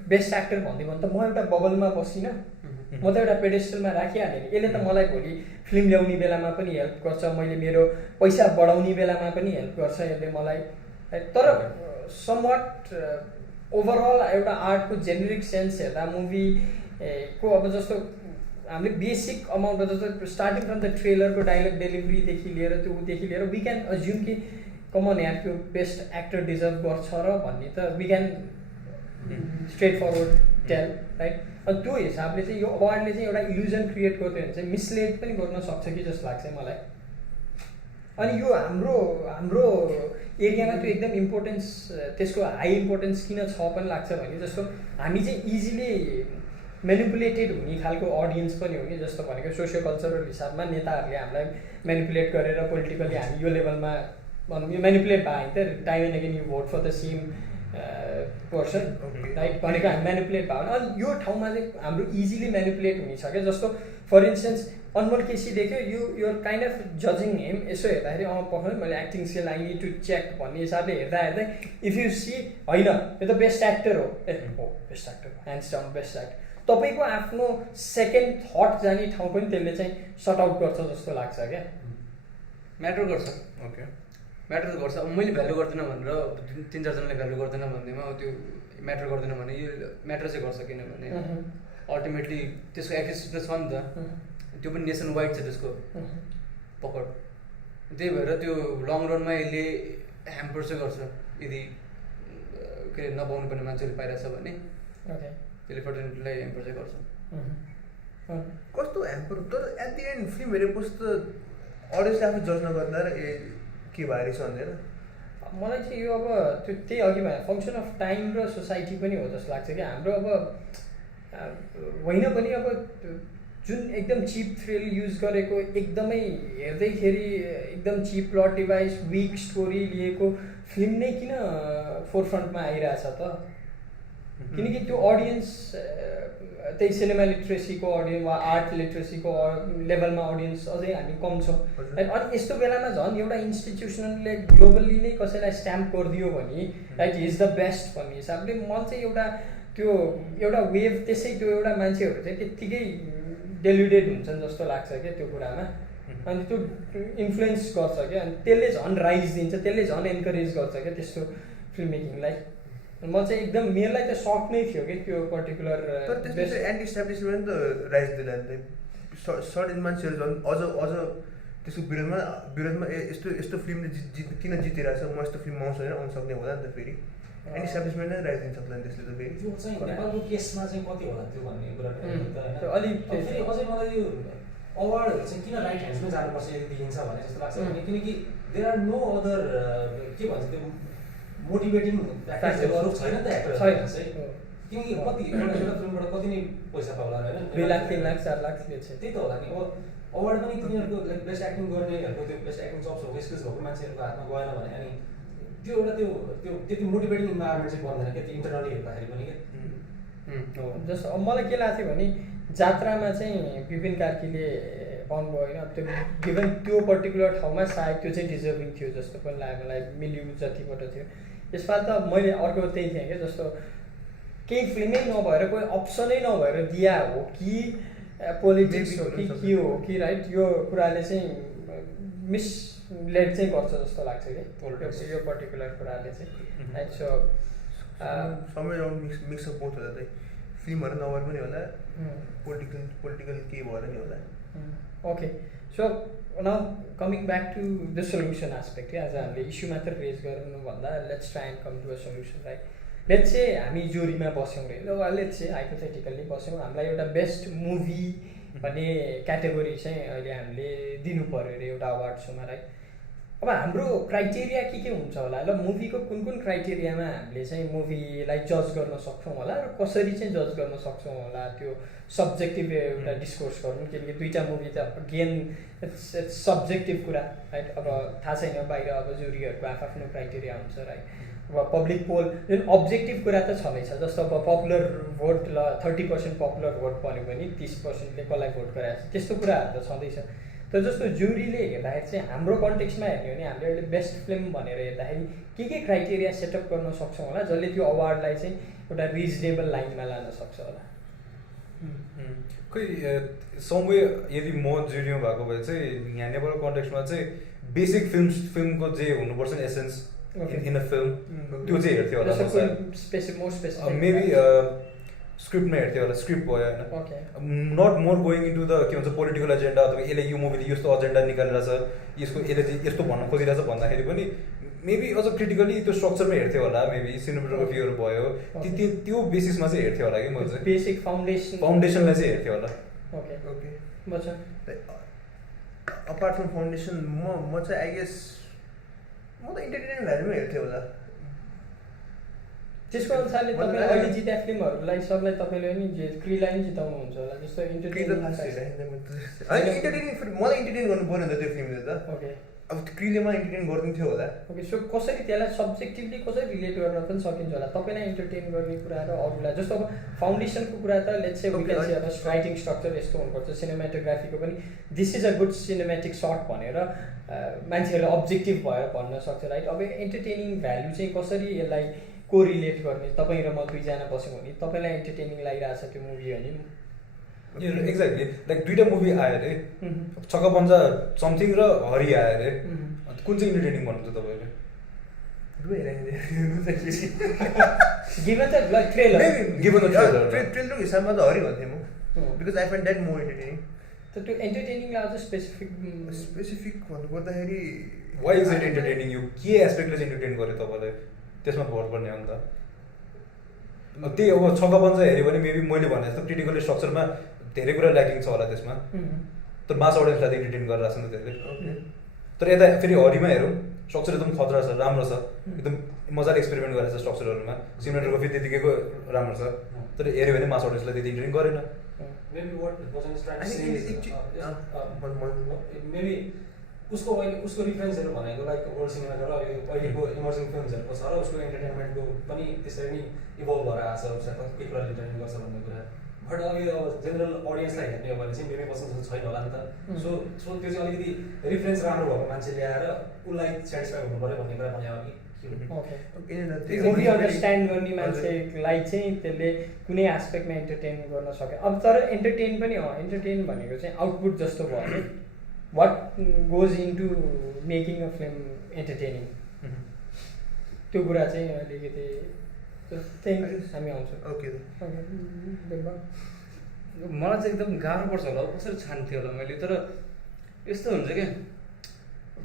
बेस्ट एक्टर भनिदियो भने त म एउटा बबलमा बसिनँ म त एउटा पेडेस्टलमा राखिहालेँ नि यसले त मलाई भोलि फिल्म ल्याउने बेलामा पनि हेल्प गर्छ मैले मेरो पैसा बढाउने बेलामा पनि हेल्प गर्छ यसले मलाई तर समवाट ओभरअल एउटा आर्टको जेनेरिक सेन्स हेर्दा मुभीको अब जस्तो हामीले बेसिक अमाउन्ट जस्तो स्टार्टिङ फ्रम द ट्रेलरको डायलग डेलिभरीदेखि लिएर त्यो ऊदेखि लिएर वी क्यान अज्युम कि कमन यार त्यो बेस्ट एक्टर डिजर्भ गर्छ र भन्ने त we can straightforward tell right अनि त्यो हिसाबले चाहिँ यो अवार्डले चाहिँ एउटा इल्युजन क्रिएट गर्दै भने चाहिँ मिसलेड पनि गर्न सक्छ कि जस्तो लाग्छ मलाई अनि यो हाम्रो एरियामा त्यो एकदम इम्पोर्टेन्स त्यसको हाई इम्पोर्टेन्स किन छ पनि लाग्छ भने जस्तो हामी चाहिँ इजिली मेनिपुलेटेड हुने खालको अडियन्स पनि हो कि जस्तो भनेको सोसियो कल्चरल हिसाबमा नेताहरूले हामीलाई मेनिपुलेट गरेर पोलिटिकली हामी यो लेभलमा भनौँ यो मेनिपुलेट भयो भने त time and again you vote for the same person right भनेको हामी मेनिपुलेट भयो भने अनि यो ठाउँमा चाहिँ हाम्रो इजिली मेनिपुलेट हुने छ क्या जस्तो फर इन्स्टेन्स अनमोल केसी देख्यो युआर काइन्ड अफ जजिङ हिम यसो हेर्दाखेरि पठाउनु मैले acting skill I need to check भन्ने हिसाबले हेर्दा इफ यु सी होइन यो त बेस्ट एक्टर हो हो best actor hands down best actor तपाईँको आफ्नो सेकेन्ड थट जाने ठाउँ पनि त्यसले चाहिँ सर्ट आउट गर्छ जस्तो लाग्छ क्या। म्याटर गर्छ, ओके म्याटर त गर्छ। अब मैले भ्यालु गर्दिनँ भनेर 3-4जनाले भ्यालु गर्दैन भन्दैमा त्यो म्याटर गर्दैन भने यो म्याटर चाहिँ गर्छ, किनभने अल्टिमेटली त्यसको एक्सेस छ नि त, त्यो पनि नेसन वाइड छ त्यसको पकड। त्यही भएर त्यो लङ रनमा यसले ह्याम्पर चाहिँ गर्छ, यदि के अरे नपाउनु पर्ने मान्छेले पाइरहेछ भने त्यसले फर्टिलिटीलाई ह्याम्पर चाहिँ गर्छ। कस्तो ह्याम्पर, तर एट दि एन्ड फिल्म हेरेपछि त अडियन्सले आफू जज नगर्दा र के भएर छ भन्दैन। मलाई चाहिँ यो अब त्यो त्यही अघि भने फङ्सन अफ टाइम र सोसाइटी पनि हो जस्तो लाग्छ कि हाम्रो अब होइन पनि अब जुन एकदम चिप थ्रिल युज गरेको एकदमै हेर्दैखेरि एकदम cheap plot device weak story लिएको फिल्म नै किन फोरफ्रन्टमा आइरहेछ त? किनकि त्यो अडियन्स त्यही सिनेमा लिट्रेसीको अडियन्स वा आर्ट लिट्रेसीको लेभलमा अडियन्स अझै हामी कम छौँ। अनि यस्तो बेलामा झन् एउटा इन्स्टिट्युसनले ग्लोबल्ली नै कसैलाई स्ट्याम्प गरिदियो भने राइट इज द बेस्ट भन्ने हिसाबले मन चाहिँ एउटा वेभ त्यसै त्यो एउटा मान्छेहरू चाहिँ त्यत्तिकै डेल्युडेड हुन्छन् जस्तो लाग्छ क्या त्यो कुरामा। अनि त्यो इन्फ्लुएन्स गर्छ क्या, अनि त्यसले झन् राइज दिन्छ, त्यसले झन् एन्करेज गर्छ क्या त्यस्तो फिल्म मेकिङलाई। म चाहिँ एकदम मेरोलाई त सक नै थियो कि त्यो पर्टिकुलर। तर त्यसमा चाहिँ एन्टी इस्टाब्लिसमेन्ट त राइज दिँदैन नि, सर्टेन मान्छेहरू झन् अझ त्यसको विरोधमा यस्तो फिल्मले किन जितिरहेछ, म यस्तो फिल्म आउँछ होइन आउनु सक्ने होला नि त। फेरि एन्टी इस्टाब्लिसमेन्ट नै राइज दिन सक्दैन त्यसले त। फेरि त्यो चाहिँ नेपालको केसमा चाहिँ कति होला त्यो भन्ने कुरा अलिक फेरि अझै मलाई यो अवार्डहरू चाहिँ किन राइट ह्यान्ड्समै जानुपर्छ यदि दिइन्छ भने जस्तो लाग्छ। किनकि देयर आर नो अदर के भन्छ त्यो मोटिभेटिङ फ्याक्टर्सहरू अरू छैन नि त एक्टरहरू चाहिँ। किनकि कति एउटा फिल्मबाट कति नै पैसा पाउला होइन, 2 लाख 3 लाख 4 लाख त्यही त होला नि। अब अवार्ड पनि तिनीहरूको लाइक बेस्ट एक्टिङ गर्नेहरूको त्यो बेस्ट एक्टिङ जब्सहरूको स्किल्स भएको मान्छेहरूको हातमा गएन भने अनि त्यो एउटा त्यो त्यति मोटिभेटिङ इन्भाइरोमेन्ट चाहिँ बन्दैन क्या, त्यो इन्टरनली हेर्दाखेरि पनि क्या। जस्तो अब मलाई के लाग्थ्यो भने जात्रामा चाहिँ विपिन कार्कीले पाउनुभयो होइन, त्यो गिभन त्यो पर्टिकुलर ठाउँमा सायद त्यो चाहिँ डिजर्भिङ थियो जस्तो पनि लाग्यो मलाई, मिल्यु जतिबाट थियो। यसपालि त मैले अर्को त्यही थिएँ क्या, जस्तो केही फिल्मै नभएर कोही अप्सनै नभएर दिया हो कि पोलिटिक्स हो कि के हो कि राइट, यो कुराले चाहिँ मिसलेड चाहिँ गर्छ जस्तो लाग्छ कि यो पर्टिकुलर कुराले चाहिँ राइट। सो समय राउन्ड मिक्स अफ बोथ होला त, फिल्महरू नभएर पनि होला, पोलिटिकल के भएर नि होला। Okay, so now coming back to the solution aspect क्या, आज हामीले इस्यु मात्र रेज गर्नुभन्दा let's try and come to a solution right. Let's चाहिँ हामी जुरीमा बस्यौँ रे, लेट्स चाहिँ हाइपोथेटिकल्ली बस्यौँ, हामीलाई एउटा बेस्ट मुभी भन्ने क्याटेगोरी चाहिँ अहिले हामीले दिनु पऱ्यो अरे एउटा अवार्ड सोमा राइट। अब हाम्रो क्राइटेरिया के हुन्छ होला ल, मुभीको कुन क्राइटेरियामा हामीले चाहिँ मुभीलाई जज गर्न सक्छौँ होला र कसरी चाहिँ जज गर्न सक्छौँ होला, त्यो सब्जेक्टिभ एउटा डिस्कोर्स गर्नु। किनकि दुईवटा मुभी त गेन इट्स सब्जेक्टिभ कुरा राइट। अब थाहा छैन बाहिर अब जुरीहरूको आफ्नो क्राइटेरिया हुन्छ राइट। अब पब्लिक पोल जुन अब्जेक्टिभ कुरा त छँदैछ, जस्तो अब पपुलर भोट ल 30% पपुलर भोट पऱ्यो भने 30%ले कसलाई भोट गराएको छ त्यस्तो कुराहरू त छँदैछ। तर जस्तो जुरीले हेर्दाखेरि चाहिँ हाम्रो कन्टेक्स्टमा हेर्ने हो भने हामीले अहिले बेस्ट फिल्म भनेर हेर्दाखेरि के क्राइटेरिया सेटअप गर्न सक्छौँ होला जसले त्यो अवार्डलाई चाहिँ एउटा रिजनेबल लाइनमा लान सक्छ होला। खै समवे यदि म जुरीमा भएको भए चाहिँ यहाँ नेपालको कन्टेक्स्टमा चाहिँ बेसिक फिल्मको जे हुनुपर्छ नि एसेन्स इन अ फिल्म त्यो चाहिँ हेर्थ्यो होला। मेबी स्क्रिप्टमा हेर्थ्यो होला, स्क्रिप्ट भयो होइन, not more going into the के भन्छ पोलिटिकल एजेन्डा अथवा यसले यो मुभीले यस्तो एजेन्डा निकालिरहेछ, यसले चाहिँ यस्तो भन्न खोजिरहेछ भन्दाखेरि पनि मेबी अझ क्रिटिकली त्यो स्ट्रक्चरमै हेर्थ्यो होला। मेबी सिनेमाटोग्राफीहरू भयो त्यो बेसिसमा चाहिँ हेर्थ्यो होला कि म चाहिँ बेसिक फाउन्डेसनलाई चाहिँ हेर्थ्यो होला। Okay Bachchan apart from foundation म चाहिँ आई गेस म त इन्टरटेनमेन्ट भ्यालुमै हेर्थेँ होला। त्यसको अनुसारले तपाईँले अहिले जित्या फिल्महरूलाई सबलाई तपाईँले नि क्रीलाई नि जिताउनुहुन्छ होला, जस्तो इन्टरटेनमेन्ट मलाई इन्टरटेन गर्नु पऱ्यो नि त त्यो फिल्मले त। ओके, अब क्रीले मलाई इन्टरटेन गरिदिन्थ्यो होला। ओके, सो कसरी त्यसलाई सब्जेक्टिभली कसरी रिलेट गर्न पनि सकिन्छ होला तपाईँलाई इन्टरटेन गर्ने कुरा र अरूलाई। जस्तो अब फाउन्डेसनको कुरा त let's say we can say अब राइटिङ स्ट्रक्चर यस्तो हुनुपर्छ, सिनेमाटोग्राफीको पनि this is a good cinematic shot भनेर मान्छेहरूले अब्जेक्टिभ भएर भन्न सक्छ राइट। अब इन्टरटेनिङ भ्यालु चाहिँ कसरी यसलाई कोरिलेट गर्ने तपाईँ र म दुईजना बस्यौँ भने तपाईँलाई एन्टरटेनिङ लागिरहेछ त्यो मुभी भने एक्ज्याक्टली लाइक दुईवटा मुभी आयो अरे छक्का समथिङ र हरि आयो अरे कुन चाहिँ इन्टरटेनिङ भन्नुहुन्छ तपाईँले गिभन द लाइक ट्रेलरको हिसाबमा त हरि भन्थेँ म because I find that more entertaining त त्यो एन्टरटेनिङलाई अझ स्पेसिफिक भन्नुपर्दाखेरि वाइ इज इट एन्टरटेनिङ यो के एस्पेक्टले चाहिँ एन्टरटेन गर्यो तपाईँलाई त्यसमा भर पर्ने अन्त त्यही अब छक्का हेऱ्यो भने मेबी मैले भने जस्तो क्रिटिकल स्ट्रक्चरमा धेरै कुरा ल्याकिङ छ होला त्यसमा तर मास अडियन्सलाई त एन्टरटेन गरिरहेको छ नि त्यसले तर यता फेरि हरिमा हेरौँ स्ट्रक्चर एकदम खतरा छ राम्रो छ एकदम मजाले एक्सपेरिमेन्ट गरेको छ स्ट्रक्चरहरूमा सिनेमाटोग्राफी त्यतिकैको राम्रो छ तर हेऱ्यो भने मास अडियन्सलाई त्यति एन्टरटेन गरेन maybe उसको रिफरेन्सहरू भनेको लाइक ओल्ड सिनेमाको र अहिलेको इमर्जिङ फिल्महरूको छ र उसको इन्टरटेनमेन्टको पनि त्यसरी नै इभल्भ भएर आएको छ उसलाई के कुराले इन्टरटेन गर्छ भन्ने कुरा बट अब यो अब जेनरल अडियन्सलाई हेर्ने हो भने चाहिँ मेबी पसन्द छैन होला नि त सो त्यो चाहिँ अलिकति रिफरेन्स राम्रो भएको मान्छे ल्याएर उसलाई सेटिस्फाई हुनु पऱ्यो भन्ने कुरा भने मुभी अन्डरस्ट्यान्ड गर्ने मान्छेलाई चाहिँ त्यसले कुनै एस्पेक्टमा एन्टरटेन गर्न सक्यो अब तर एन्टरटेन पनि एन्टरटेन भनेको चाहिँ आउटपुट जस्तो भयो नि what goes into making a film entertaining त्यो कुरा चाहिँ अलिकति हामी आउँछौँ ओके मलाई चाहिँ एकदम गाह्रो पर्छ होला कसरी छान्थेँ होला मैले तर यस्तो हुन्छ क्या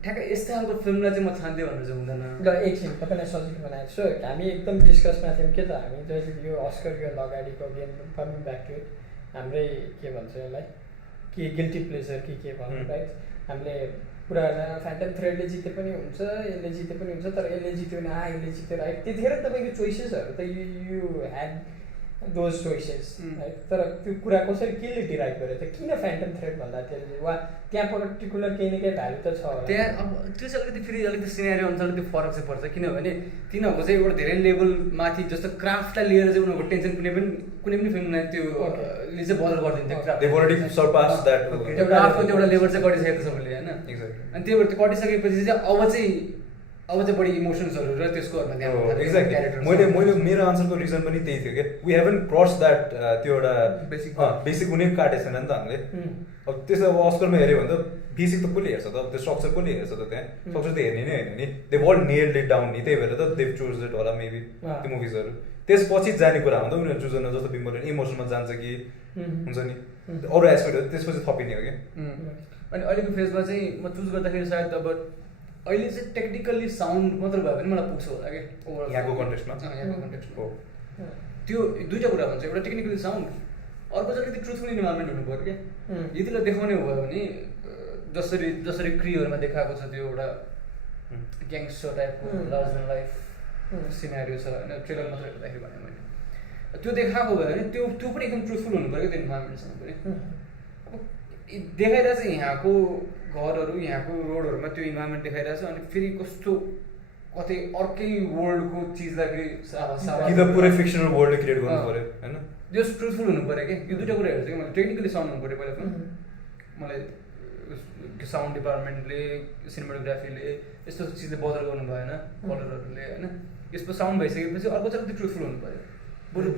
ठ्याक्कै यस्तै खालको फिल्मलाई चाहिँ म छान्थेँ भनेर चाहिँ हुँदैन ल एकछिन तपाईँलाई सजिलो बनाएको छु हामी एकदम डिस्कसमा थियौँ के त हामी जहिले यो अस्कर यो अगाडिको game coming back to it हाम्रै के भन्छ यसलाई के गिल्टी प्लेजर के भन्नु राइट हामीले कुरा फ्यान्टम थ्रेडले जिते पनि हुन्छ यसले जिते पनि हुन्छ तर यसले जित्यो भने यसले जित्यो राइट त्यतिखेर तपाईँको चोइसेसहरू त you had those choices right तर त्यो कुरा कसरी केले डिराइभ गर्यो त किन फ्यान्टम थ्रेड भन्दा त्यसले वा त्यहाँ पर्टिकुलर केही न केही भ्यालु त छ होला त्यहाँ अब त्यो चाहिँ अलिकति फेरि अलिकति सिनेरियो अनुसार त्यो फरक चाहिँ पर्छ किनभने तिनीहरूको चाहिँ एउटा धेरै लेभल माथि जस्तो क्राफ्टलाई लिएर चाहिँ उनीहरूको टेन्सन कुनै पनि फिल्मलाई त्यो ले चाहिँ बदल गरिदिन्छ क्राफ्टको एउटा लेभल चाहिँ गरिसकेको छ मैले होइन अनि त्यही भएर त्यो कटिसकेपछि चाहिँ अब चाहिँ बढी इमोसन्सहरू र त्यसको एक्ज्याक्टली मैले मेरो आन्सरको रिजन पनि त्यही थियो क्या वी हेभन क्रस द्याट त्यो एउटा बेसिक कुनै काटेको छैन नि त हामीले अब त्यसो अब अस्करमा हेऱ्यो भने त बेसिक त कसले हेर्छ त अब त्यो स्ट्रक्चर कसले हेर्छ त त्यहाँ स्ट्रक्चर त हेर्ने नै होइन नि they word nailed it down नि त्यही भएर त दे चुज इट होला मेबी त्यो मुभिजहरू त्यसपछि जाने कुरा हो त उनीहरू चुज गर्न जस्तो बिम्बोले इमोसनमा जान्छ कि हुन्छ नि अरू एस्पेक्टहरू त्यसपछि थपिने हो क्या अनि अहिलेको फेजमा चाहिँ म चुज गर्दाखेरि सायद अब अहिले चाहिँ टेक्निकल्ली साउन्ड मात्र भयो भने मलाई पुग्छ होला क्या यहाँको कन्टेक्स्टमा हो त्यो दुईवटा कुरा भन्छ एउटा टेक्निकली साउन्ड अर्को चाहिँ अलिकति ट्रुथफुल इन्भाइरोमेन्ट हुनु पऱ्यो क्या यतिलाई देखाउने भयो भने जसरी क्रीहरूमा देखाएको छ त्यो एउटा ग्याङ्स्टर टाइपको लार्ज देन लाइफ सिनेरियो छ होइन ट्रेलर मात्र हेर्दाखेरि भने मैले त्यो देखाएको भयो भने त्यो पनि एकदम ट्रुथफुल हुनु पऱ्यो त्यो इन्भाइरोमेन्टसँग पनि अब देखाइरहेछ यहाँको घरहरू यहाँको रोडहरूमा त्यो इन्भाइरोमेन्ट देखाइरहेछ अनि फेरि कस्तो कतै अर्कै वर्ल्डको चिजलाई फेरि पुरै फिक्सनल वर्ल्ड क्रिएट गर्नु पऱ्यो होइन त्यो ट्रुथफुल हुनु पऱ्यो क्या यो दुइटा कुरा हेर्छ कि मलाई टेक्निकली साउन्ड हुनु पऱ्यो पहिला त मलाई साउन्ड डिपार्टमेन्टले सिनेमाटोग्राफीले यस्तो चिजले बदल गर्नु भएन कलरहरूले होइन यसको साउन्ड भइसकेपछि अर्को चाहिँ अलिकति ट्रुथफुल हुनु पऱ्यो बरु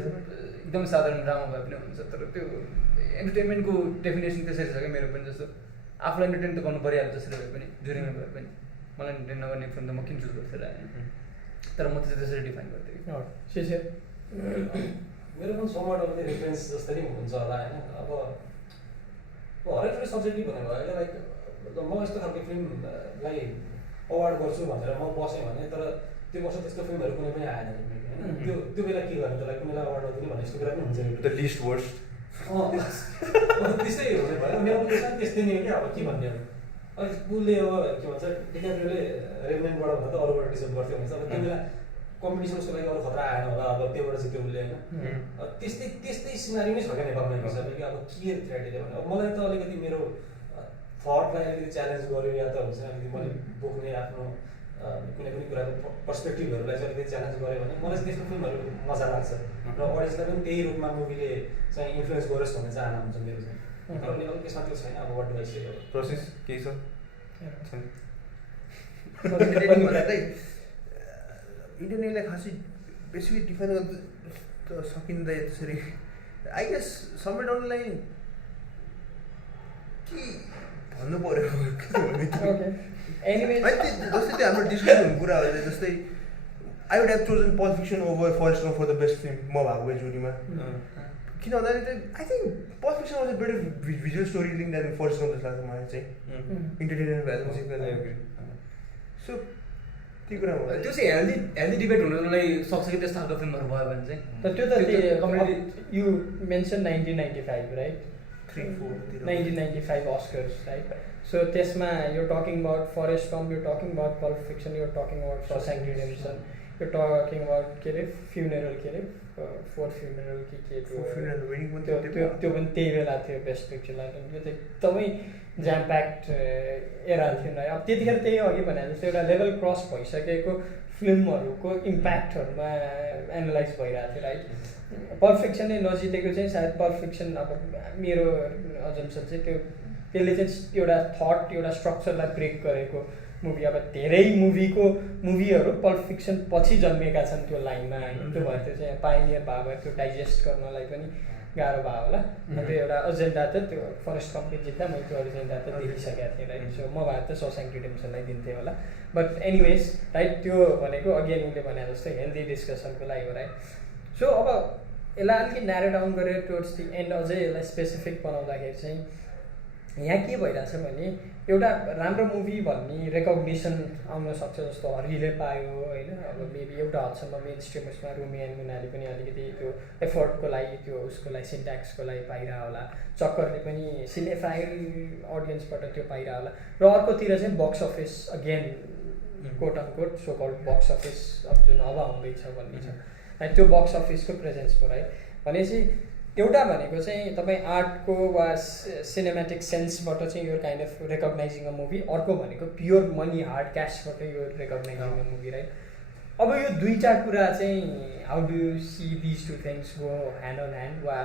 एकदम साधारण ड्रामा भए पनि हुन्छ तर त्यो एन्टरटेनमेन्टको डेफिनेसन त्यसरी छ क्या मेरो पनि जस्तो आफूलाई एन्टरटेन त गर्नु परिहाल्छ जसरी भए पनि जुरीमा भए पनि मलाई एन्टरटेन नगर्ने फिल्म त म किन चुज गर्थेँ होइन तर म चाहिँ त्यसरी डिफाइन गर्थेँ मेरो पनि समट अब त्यो रिफरेन्स जस्तै हुन्छ होला होइन अब हरेक कुरो सब्जेक्टिभ भनेको होइन लाइक म यस्तो खालको फिल्मलाई अवार्ड गर्छु भनेर म बसेँ भने तर त्यो वर्ष त्यस्तो फिल्महरू कुनै पनि आएन होइन त्यो बेला के गर्ने त्यसलाई कुनैलाई अवार्ड नदिने भन्ने यस्तो कुरा पनि हुन्छ द लिस्ट वर्स्ट त्यस्तै हुने भयो मेरो क्वेसन त्यस्तै नै हो क्या अब के भन्ने अब उसले अब के भन्छ डिकाप्रियोले रेभनेन्टबाट भन्दा त अरूबाट डिजर्भ गर्थ्यो भने अब त्यो बेला कम्पिटिसन उसको लागि अरू खतरा आएन होला अब त्योबाट चाहिँ त्यो उसले होइन त्यस्तै सिनारी नै छ क्या नेपालमा हिसाबले कि अब के थ्रेडले भने अब मलाई त अलिकति मेरो थटलाई अलिकति च्यालेन्ज गर्यो या त हुन्छ अलिकति मैले बोक्ने आफ्नो कुनै पनि कुराको पर्सपेक्टिभहरूलाई चाहिँ अलिकति च्यालेन्ज गऱ्यो भने मलाई चाहिँ त्यस्तो फिल्महरू मजा लाग्छ र अडियन्सलाई पनि त्यही रूपमा मुभीले चाहिँ इन्फ्लुएन्स गरोस् भन्ने चाहना हुन्छ मेरो चाहिँ तर नेपाल त्यसमा त्यो छैन अब what do I say process केही छ इन्टरनेटलाई खासै बेसिकली डिफाइन गर्न सकिँदैन त्यसरी I guess somewhere down the line के भन्नु पऱ्यो जस्तै त्यो हाम्रो डिस्कसन हुने कुरा हो जस्तै I would have chosen Pulp Fiction over Forrest Gump for the best film म भएको भए जुरीमा किन भन्दाखेरि चाहिँ I think Pulp Fiction was a better visual storytelling than Forrest Gump जस्तो लाग्छ मलाई चाहिँ इन्टरटेनमेन्ट भ्यालु सो त्यो कुरा हो त्यो चाहिँ हेल्दी डिबेट हुनलाई सक्छ कि त्यस्तो खालको फिल्महरू भयो भने चाहिँ त्यो त community you mention 1995 right 1995 Oscars, right? So त्यसमा you're talking about Forrest Gump, you're talking about Pulp Fiction, you're talking about Shawshank Redemption, you're talking about के अरे funeral के अरे fourth funeral के त्यो पनि त्यही बेला थियो बेस्ट पिक्चर लाग्यो त्यो चाहिँ एकदमै ज्याम प्याक्ड एरा थियो नि अब त्यतिखेर त्यही अघि भने जस्तो एउटा लेभल क्रस भइसकेको फिल्महरूको इम्प्याक्टहरूमा एनालाइज भइरहेको थियो राइट पल्प फिक्सनले नजितेको चाहिँ सायद पल्प फिक्सन अब मेरो अजम्सन चाहिँ त्यसले चाहिँ एउटा थट एउटा स्ट्रक्चरलाई ब्रेक गरेको मुभी अब धेरै मुभीहरू पल्प फिक्सन पछि जन्मेका छन् त्यो लाइनमा होइन त्यो भएर त्यो चाहिँ पाइनियर भएको भए त्यो डाइजेस्ट गर्नलाई पनि गाह्रो भयो होला त्यो एउटा एजेन्डा त त्यो फरेस्ट गम्पले जित्दा मैले त्यो एजेन्डा त देखिसकेको थिएँ राइट सो म भए त शशाङ्क रिडेम्सनलाई दिन्थेँ होला बट एनिवेज राइट त्यो भनेको अघि उसले भने जस्तै हेल्दी डिस्कसनको लागि हो राइट सो अब यसलाई अलिकति न्यारो डाउन गरेर टुवर्ड्स दि एन्ड अझै यसलाई स्पेसिफिक बनाउँदाखेरि चाहिँ यहाँ के भइरहेछ भने एउटा राम्रो मुभी भन्ने रेकग्निसन आउन सक्छ जस्तो हरिले पायो होइन अब मेबी एउटा हदसम्म मेन स्ट्रिम उसमा रुमी एन्ड मुनाले पनि अलिकति त्यो एफर्टको लागि त्यो उसको लागि सिन्ट्याक्सको लागि पाइरह होला चक्करले पनि सिनेफाइल अडियन्सबाट त्यो पाइरह होला र अर्कोतिर चाहिँ box office again quote unquote so called box office अब जुन अब आउँदैछ भन्ने छ है त्यो बक्स अफिसको प्रेजेन्सको राइट भनेपछि एउटा भनेको चाहिँ तपाईँ आर्टको वा सिनेमेटिक सेन्सबाट चाहिँ यो kind of recognising a movie अर्को भनेको प्योर मनी हार्ड क्यासबाट यो रेकग्नाइजिङ अ मुभी राइट अब यो दुईवटा कुरा चाहिँ how do you see these two things go hand in hand वा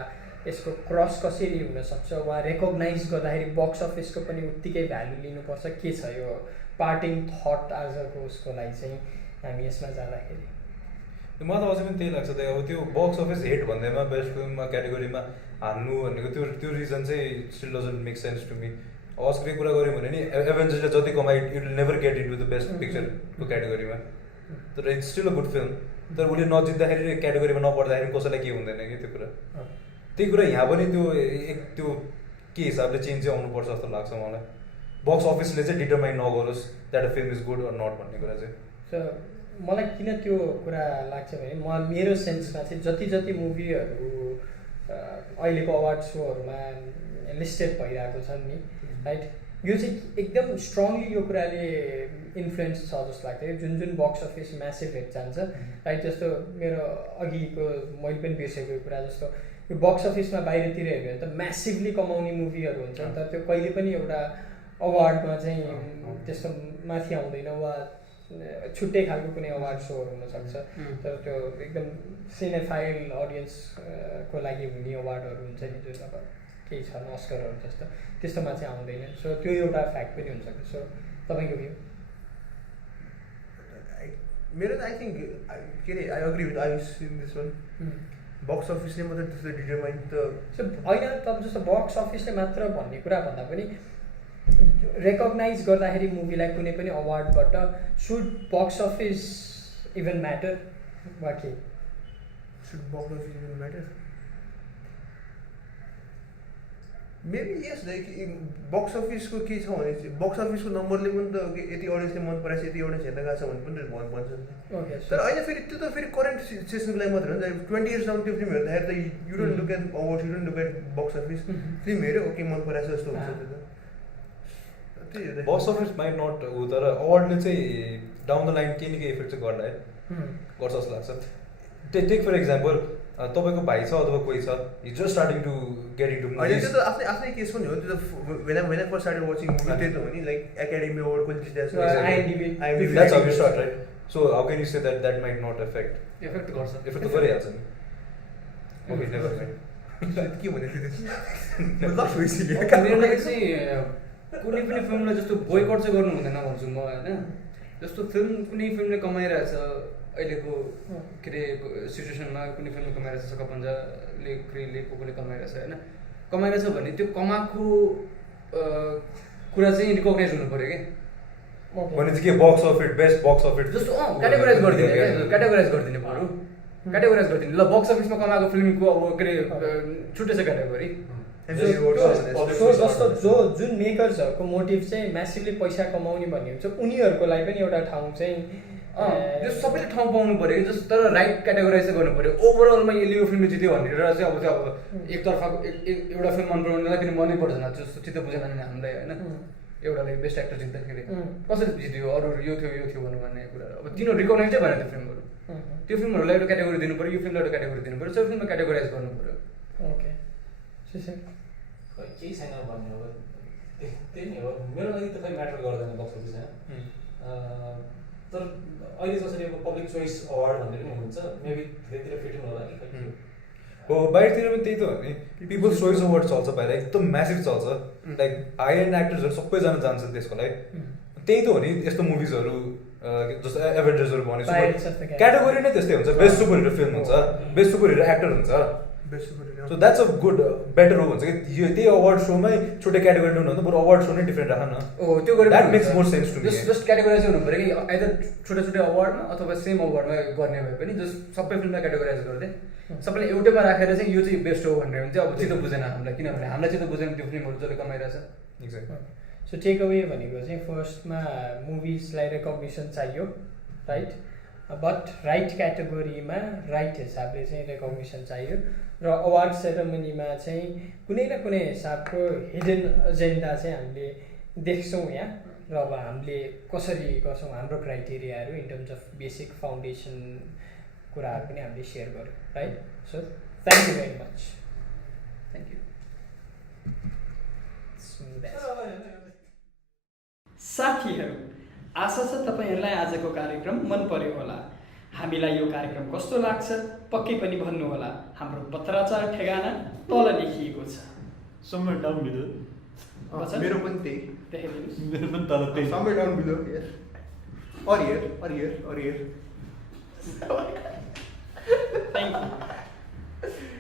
यसको क्रस कसरी हुनसक्छ वा रेकग्नाइज गर्दाखेरि बक्स अफिसको पनि उत्तिकै भ्यालु लिनुपर्छ के छ यो पार्टिङ थट आजको उसको लागि चाहिँ हामी यसमा जाँदाखेरि मलाई त अझै पनि त्यही लाग्छ त्यही अब त्यो बक्स अफिस हेट भन्दैमा बेस्ट फिल्ममा क्याटेगोरीमा हान्नु भनेको त्यो रिजन चाहिँ still doesn't make sense to me अस्करको कुरा गऱ्यौँ भने नि एभेन्जर्सले जति कमाइ it will never get into the best पिक्चरको क्याटेगोरीमा तर it's still a good film तर उसले नजित्दाखेरि क्याटेगोरीमा नपर्दाखेरि कसैलाई केही हुँदैन कि त्यो कुरा त्यही कुरा यहाँ पनि त्यो के हिसाबले चेन्ज चाहिँ आउनुपर्छ जस्तो लाग्छ मलाई बक्स अफिसले चाहिँ डिटरमाइन नगरोस् that a film is good or not भन्ने कुरा चाहिँ मलाई किन त्यो कुरा लाग्छ भने मेरो सेन्समा चाहिँ जति मुभीहरू अहिलेको अवार्ड सोहरूमा लिस्टेड भइरहेको छन् नि राइट यो चाहिँ एकदम स्ट्रङली यो कुराले इन्फ्लुएन्स छ जस्तो लाग्छ जुन बक्स अफिस म्यासिभ हिट जान्छ राइट जस्तो मेरो अघिको मैले पनि बिर्सेको कुरा जस्तो यो बक्स अफिसमा बाहिरतिर हेऱ्यो भने त म्यासिभली कमाउने मुभीहरू हुन्छ तर त्यो कहिले पनि एउटा अवार्डमा चाहिँ त्यस्तो माथि आउँदैन वा छुट्टै खालको कुनै अवार्ड सोहरू हुनसक्छ तर त्यो एकदम सिनेफाइल अडियन्सको लागि हुने अवार्डहरू हुन्छ नि जुन अब केही छन् अस्करहरू जस्तो त्यस्तोमा चाहिँ आउँदैन सो त्यो एउटा फ्याक्ट पनि हुनसक्छ सो तपाईँको भ्यू मेरो आई थिङ्क के अरे I agree with Ayush in this one box अफिसले मात्रै त्यस्तो डिटरमाइन त होइन तपाईँ जस्तो बक्स अफिसले मात्र भन्ने कुरा भन्दा पनि रेकग्नाइज गर्दाखेरि मुभीलाई कुनै पनि अवार्डबाट should box office even matter वा के should box office even matter maybe yes like box अफिसको के छ भने चाहिँ बक्स अफिसको नम्बरले पनि त यति अडियन्सले मन पराएछ यति अडियन्स हेर्न गएको छ भने पनि भन्छ तर अहिले फेरि त्यो त फेरि करेन्ट सिचुएसनको लागि मात्रै हो नि त 20 इयर्स डाउन त्यो फिल्म हेर्दाखेरि त you don't look at award you don't look at box office film हेऱ्यो ओके मन पराएछ जस्तो हुन्छ त्यो त बक्स अफिस माइट नट हो तर अवार्डले चाहिँ डाउन द लाइन केही न केही इफेक्ट चाहिँ गर्छ जस्तो लाग्छ टेक फर एक्जाम्पल तपाईँको भाइ छ अथवा कोही छ he's just starting to get into movies त्यो त आफ्नै केस पनि हो त्यो त when I first started watching movie त्यही त हो नि लाइक एकाडेमी अवार्ड कहिले जितेको छ that's how you start right so how can you say that might not affect गर्छ इफेक्ट त गरिहाल्छ नि ओके नेभर माइन्ड के भने त्यो लस भइसक्यो मेरो लागि चाहिँ कुनै पनि फिल्मलाई जस्तो बोयकट चाहिँ गर्नु हुँदैन भन्छु म होइन जस्तो फिल्म कुनै फिल्मले कमाइरहेछ अहिलेको के अरे सिचुएसनमा कुनै फिल्म कमाइरहेछ सकपन्जाले क्रेले कोले कमाइरहेछ होइन कमाइरहेछ भने त्यो कमाएको कुरा चाहिँ रिकगनाइज हुनु पऱ्यो कि भने चाहिँ के box office best box office जस्तो क्याटेगोराइज गरिदिने क्याटेगोराइज गरिदिने बरु क्याटेगोराइज गरिदिने ल बक्स अफिसमा कमाएको फिल्मको अब के अरे छुट्टै छ क्याटेगोरी सो जस्तो जुन मेकर्सहरूको मोटिभ चाहिँ म्यासिभली पैसा कमाउने भन्ने हुन्छ उनीहरूको लागि पनि एउटा ठाउँ चाहिँ त्यो सबैले ठाउँ पाउनु पऱ्यो कि जस्तो तर राइट क्याटेगोराइज चाहिँ गर्नु पऱ्यो ओभरअलमा यसले यो फिल्म जित्यो भनेर चाहिँ अब एकतर्फा एउटा फिल्म मन पराउनेलाई पनि मनै पर्दैन जस्तो चित्त बुझेन नि हामीलाई होइन एउटाले बेस्ट एक्टर जित्दाखेरि कसरी जित्यो अरू यो थियो भन्ने कुरा अब तिनीहरू रिकगनाइजै भएन त्यो फिल्महरू त्यो फिल्महरूलाई एउटा क्याटेगोरी दिनु पऱ्यो यो फिल्मलाई एउटा क्याटेगोरी दिनु पऱ्यो सबै फिल्ममा क्याटेगोराइज गर्नु पऱ्यो ओके केही छैन भन्ने हो त्यही नै हो मेरो लागि त खै म्याटर गर्दैन बक्स अफिस होइन तर अहिले जसरी अब पब्लिक चोइस अवार्ड भन्ने पनि हुन्छ मेबी धेरैतिर फिट होला कि हो बाहिरतिर पनि त्यही त हो नि पिपल्स चोइस अवार्ड चल्छ बाहिर एकदम म्यासिभ चल्छ लाइक हाई एन्ड एक्टर्सहरू सबैजना जान्छन् त्यसको लागि त्यही त हो नि यस्तो मुभिजहरू जस्तो एभेन्जर्सहरू भने क्याटेगोरी नै त्यस्तै हुन्छ बेस्ट सुपर हिरो फिल्म हुन्छ बेस्ट सुपर हिरो एक्टर हुन्छ so that's a good better हो भन्छ कि यो त्यही अवार्ड सोमै छुट्टै क्याटेगोरी ल्याउनु बरु अवार्ड सो नै डिफ्रेन्ट राख न त्यो गरेर that makes more sense to me just categorise हुनु पऱ्यो कि आइदर छुट्टै अवार्डमा अथवा सेम अवार्डमा गर्ने भए पनि जस्ट सबै फिल्मलाई क्याटेगोराइज गरिदिए सबैले एउटैमा राखेर चाहिँ यो चाहिँ बेस्ट हो भनेर भने चाहिँ अब चित्त बुझेन हामीलाई किनभने हामीलाई चित्त बुझेन त्यो फिल्महरू जसले कमाइरहेछ एक्ज्याक्टली सो टेक अवे भनेको चाहिँ फर्स्टमा मुभिजलाई रेकग्निसन चाहियो राइट बट राइट क्याटेगोरीमा राइट हिसाबले चाहिँ रेकग्निसन चाहियो र अवार्ड सेरेमनीमा चाहिँ कुनै न कुनै हिसाबको हिडन एजेन्डा चाहिँ हामीले देख्छौँ यहाँ र अब हामीले कसरी गर्छौँ हाम्रो क्राइटेरियाहरू in terms of basic foundation कुराहरू पनि हामीले सेयर गऱ्यौँ right so thank you very much thank you साथीहरू आशा छ तपाईँहरूलाई आजको कार्यक्रम मन पर्यो होला हामीलाई यो कार्यक्रम कस्तो लाग्छ पक्कै पनि भन्नुहोला हाम्रो पत्राचार ठेगाना तल लेखिएको छ somewhere down below मेरो पनि त्यही देखाइदिनुहोस् मेरो पनि तल त्यही somewhere down below or here thank you